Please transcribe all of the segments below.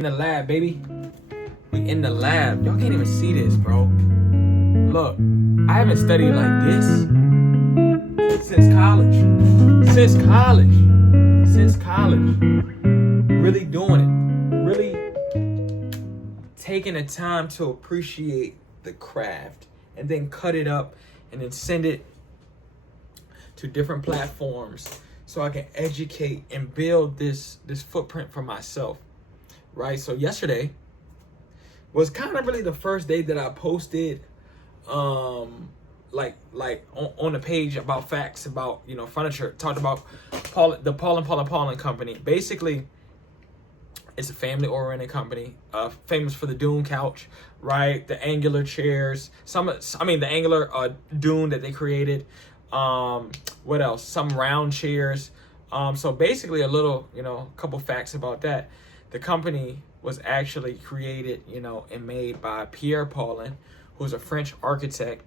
In the lab, baby. We in the lab. Y'all can't even see this, bro. Look, I haven't studied like this since college. Since college. Really doing it. Really taking the time to appreciate the craft and then cut it up and then send it to different platforms so I can educate and build this footprint for myself. Right? So yesterday was kind of really the first day that I posted like on the page about facts about, you know, furniture. Talked about the Paulin company. Basically, it's a family-oriented company, famous for the Dune couch, right? The angular chairs, the angular Dune that they created. What else? Some round chairs. So basically, a couple facts about that. The company was actually created, and made by Pierre Paulin, who's a French architect,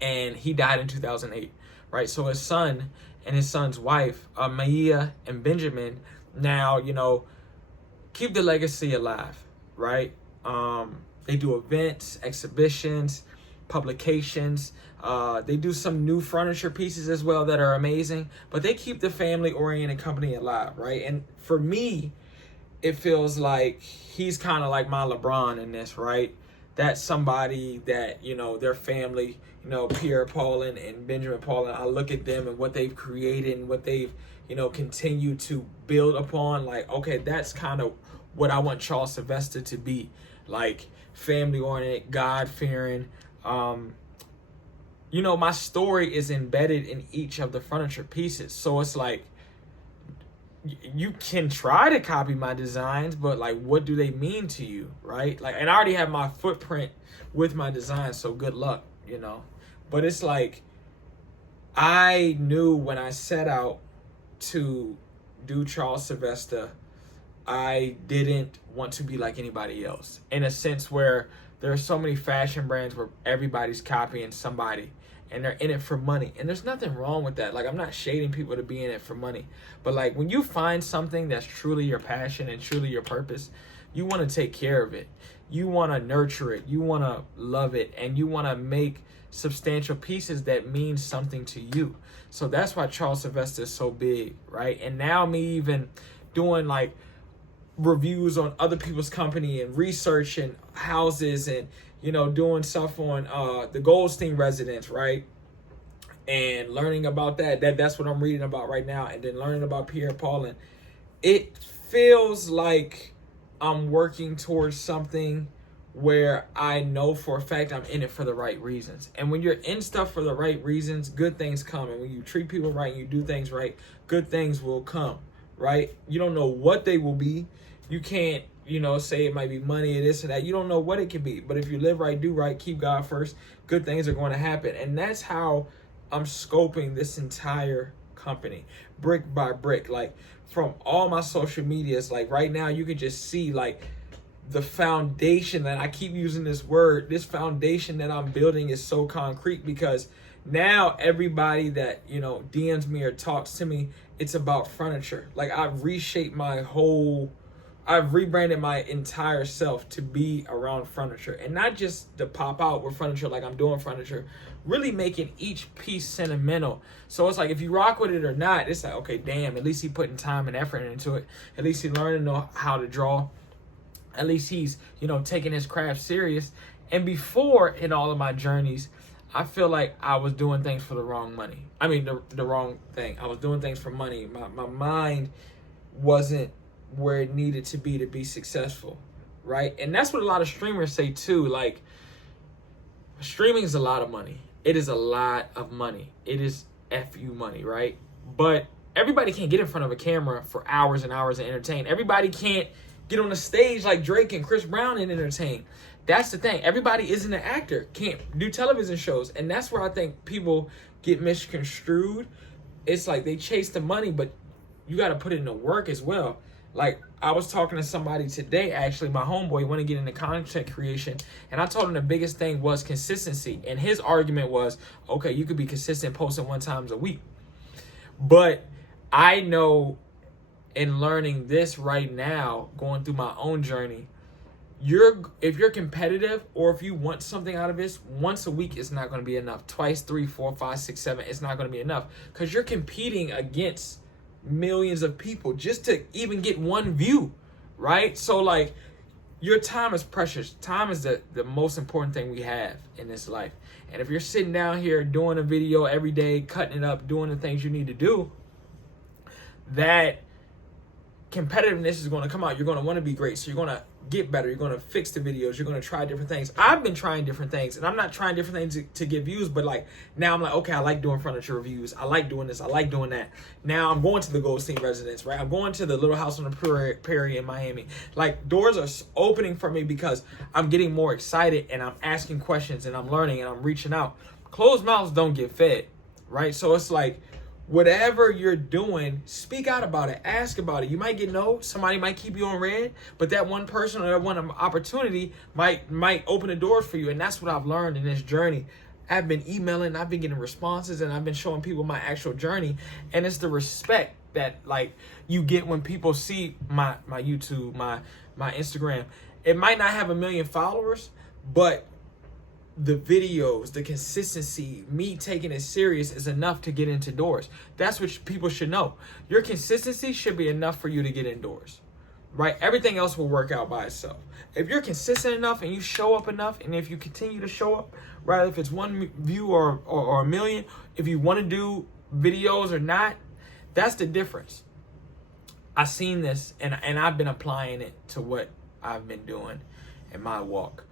and he died in 2008, right? So his son and his son's wife, Maya and Benjamin, now, keep the legacy alive, right? They do events, exhibitions, publications. They do some new furniture pieces as well that are amazing, but they keep the family-oriented company alive, right? And for me, it feels like he's kind of like my LeBron in this, right? That's somebody that, their family, Pierre Paulin and Benjamin Paulin, I look at them and what they've created and what they've, continued to build upon. Like, okay, that's kind of what I want Charles Sylvester to be. Like, family-oriented, God-fearing. My story is embedded in each of the furniture pieces. So it's like, you can try to copy my designs, but like, what do they mean to you, right? Like, and I already have my footprint with my designs, so good luck, But it's like, I knew when I set out to do Charles Sylvester, I didn't want to be like anybody else, in a sense where there are so many fashion brands where everybody's copying somebody and they're in it for money. And there's nothing wrong with that. Like, I'm not shading people to be in it for money. But like, when you find something that's truly your passion and truly your purpose, you want to take care of it. You want to nurture it. You want to love it. And you want to make substantial pieces that mean something to you. So that's why Charles Sylvester is so big, right? And now me even doing like reviews on other people's company and researching houses and, doing stuff on the Goldstein residence, right? And learning about that's what I'm reading about right now. And then learning about Pierre Paulin. It feels like I'm working towards something where I know for a fact I'm in it for the right reasons. And when you're in stuff for the right reasons, good things come. And when you treat people right and you do things right, good things will come, right? You don't know what they will be. You can't, say it might be money or this or that. You don't know what it could be. But if you live right, do right, keep God first, good things are going to happen. And that's how I'm scoping this entire company, brick by brick. Like, from all my social medias, like right now, you can just see like the foundation that I keep using this word. This foundation that I'm building is so concrete because now everybody that, DMs me or talks to me, it's about furniture. Like, I've rebranded my entire self to be around furniture, and not just to pop out with furniture like I'm doing furniture, really making each piece sentimental. So it's like, if you rock with it or not, it's like, okay, damn, at least he putting time and effort into it. At least he learning how to draw. At least he's, taking his craft serious. And before, in all of my journeys, I feel like I was doing things for the wrong money. I mean, the wrong thing. I was doing things for money. My mind wasn't where it needed to be successful, right? And that's what a lot of streamers say too. Like, streaming is a lot of money. It is a lot of money. It is FU money, right? But everybody can't get in front of a camera for hours and hours and entertain. Everybody can't get on the stage like Drake and Chris Brown and entertain. That's the thing. Everybody isn't an actor, can't do television shows. And that's where I think people get misconstrued. It's like they chase the money, but you got to put it into work as well. Like, I was talking to somebody today, actually, my homeboy wanted to get into content creation, and I told him the biggest thing was consistency. And his argument was, okay, you could be consistent posting 1 time a week. But I know and learning this right now, going through my own journey, if you're competitive or if you want something out of this, once a week is not going to be enough. Twice, 3, 4, 5, 6, 7, it's not going to be enough, because you're competing against millions of people just to even get one view, right? So like, your time is precious. Time is the most important thing we have in this life. And if you're sitting down here doing a video every day, cutting it up, doing the things you need to do, that competitiveness is going to come out. You're going to want to be great. So you're going to get better. You're going to fix the videos. You're going to try different things. I've been trying different things, and I'm not trying different things to get views, but like now I'm like, okay, I like doing furniture reviews. I like doing this. I like doing that. Now I'm going to the Goldstein residence, right? I'm going to the Little House on the Prairie in Miami. Like, doors are opening for me because I'm getting more excited and I'm asking questions and I'm learning and I'm reaching out. Closed mouths don't get fed, right? So it's like, whatever you're doing, speak out about it, ask about it. You might get no, somebody might keep you on red, but that one person or that one opportunity might open the doors for you. And that's what I've learned in this journey. I've been emailing, I've been getting responses, and I've been showing people my actual journey. And it's the respect that like you get when people see my YouTube, my Instagram. It might not have 1 million followers, but the videos, the consistency, me taking it serious is enough to get into doors. That's what people should know. Your consistency should be enough for you to get indoors, right? Everything else will work out by itself. If you're consistent enough and you show up enough, and if you continue to show up, right, if it's 1 view or 1 million, if you want to do videos or not, that's the difference. I've seen this, and I've been applying it to what I've been doing in my walk.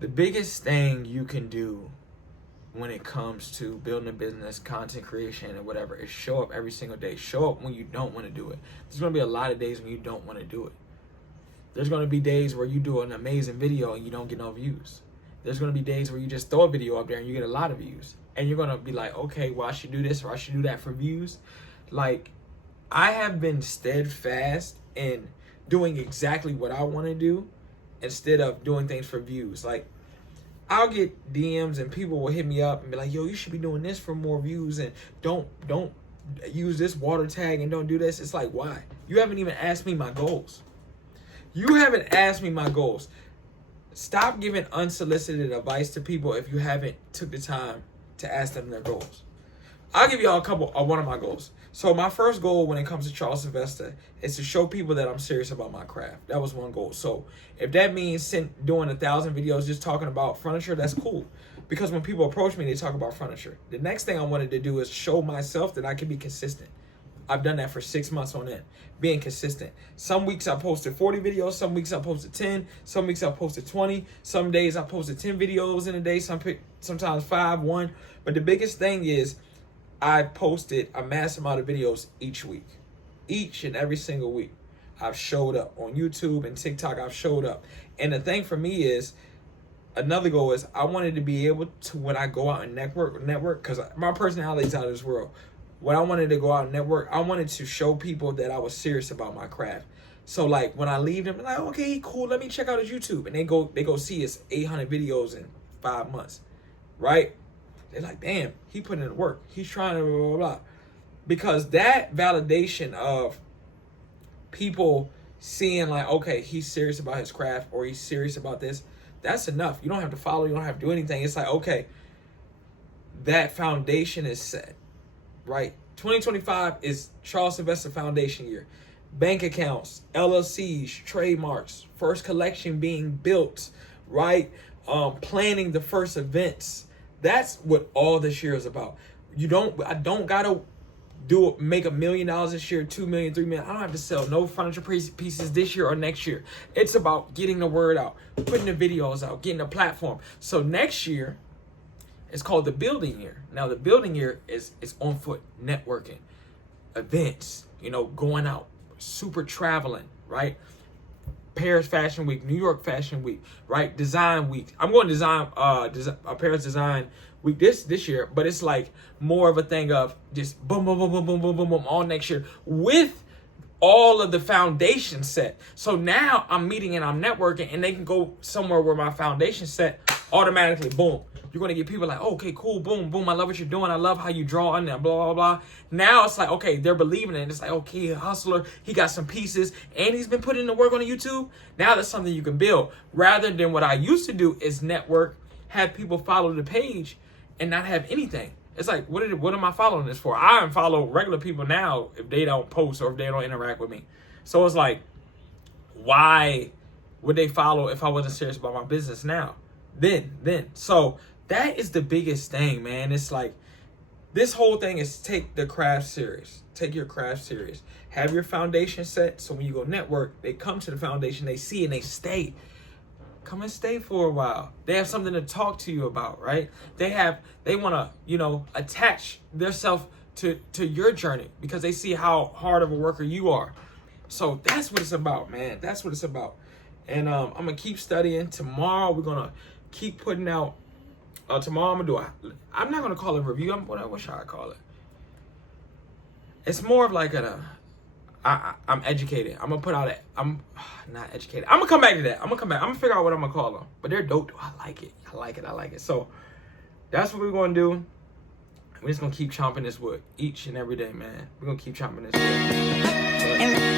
The biggest thing you can do when it comes to building a business, content creation, and whatever, is show up every single day. Show up when you don't want to do it. There's going to be a lot of days when you don't want to do it. There's going to be days where you do an amazing video and you don't get no views. There's going to be days where you just throw a video up there and you get a lot of views. And you're going to be like, okay, well, I should do this or I should do that for views. Like, I have been steadfast in doing exactly what I want to do instead of doing things for views. Like, I'll get DMs and people will hit me up and be like, yo, you should be doing this for more views, and don't use this water tag and don't do this. It's like, why? You haven't even asked me my goals. You haven't asked me my goals. Stop giving unsolicited advice to people if you haven't took the time to ask them their goals. I'll give y'all one of my goals. So my first goal when it comes to Charles Sylvester is to show people that I'm serious about my craft. That was one goal. So if that means doing 1,000 videos just talking about furniture, that's cool. Because when people approach me, they talk about furniture. The next thing I wanted to do is show myself that I can be consistent. I've done that for 6 months on end, being consistent. Some weeks I posted 40 videos, some weeks I posted 10, some weeks I posted 20, some days I posted 10 videos in a day, sometimes 5, 1. But the biggest thing is I posted a mass amount of videos each week. Each and every single week. I've showed up on YouTube and TikTok. I've showed up. And the thing for me is, another goal is I wanted to be able to, when I go out and network, because my personality is out of this world. When I wanted to go out and network, I wanted to show people that I was serious about my craft. So like when I leave them, like, okay, cool, let me check out his YouTube. And they go see his 800 videos in 5 months, right? They're like, damn, he put in the work. He's trying to blah, blah, blah. Because that validation of people seeing like, okay, he's serious about his craft or he's serious about this, that's enough. You don't have to follow. You don't have to do anything. It's like, okay, that foundation is set, right? 2025 is Charles Sylvester Foundation year. Bank accounts, LLCs, trademarks, first collection being built, right? Planning the first events. That's what all this year is about. I don't gotta make $1 million this year, 2 million, 3 million. I don't have to sell no furniture pieces this year or next year. It's about getting the word out, putting the videos out, getting a platform. So next year, it's called the building year. Now the building year is on foot, networking, events, going out, super traveling, right? Paris Fashion Week, New York Fashion Week, right? Design Week. I'm going to Paris Design Week this year, but it's like more of a thing of just boom, boom, boom, boom, boom, boom, boom, boom, all next year with all of the foundation set. So now I'm meeting and I'm networking, and they can go somewhere where my foundation set automatically, boom. You're going to get people like, oh, okay, cool, boom, boom. I love what you're doing. I love how you draw on that, blah, blah, blah. Now it's like, okay, they're believing it. It's like, okay, a hustler, he got some pieces, and he's been putting in the work on the YouTube. Now that's something you can build. Rather than what I used to do is network, have people follow the page, and not have anything. It's like, what am I following this for? I unfollow regular people now if they don't post or if they don't interact with me. So it's like, why would they follow if I wasn't serious about my business now? Then. So that is the biggest thing, man. It's like, this whole thing is take the craft serious. Take your craft serious. Have your foundation set, so when you go network, they come to the foundation, they see, and they stay. Come and stay for a while. They have something to talk to you about, right? They want to, you know, attach themselves to your journey because they see how hard of a worker you are. So that's what it's about, man. That's what it's about. And I'm going to keep studying. Tomorrow, we're going to keep putting out. Tomorrow, I'm not going to call it a review. What should I call it? It's more of like I'm educated. I'm going to put out I'm not educated. I'm going to come back to that. I'm going to figure out what I'm going to call them. But they're dope. I like it. So that's what we're going to do. We're just going to keep chomping this wood each and every day, man. We're going to keep chomping this wood.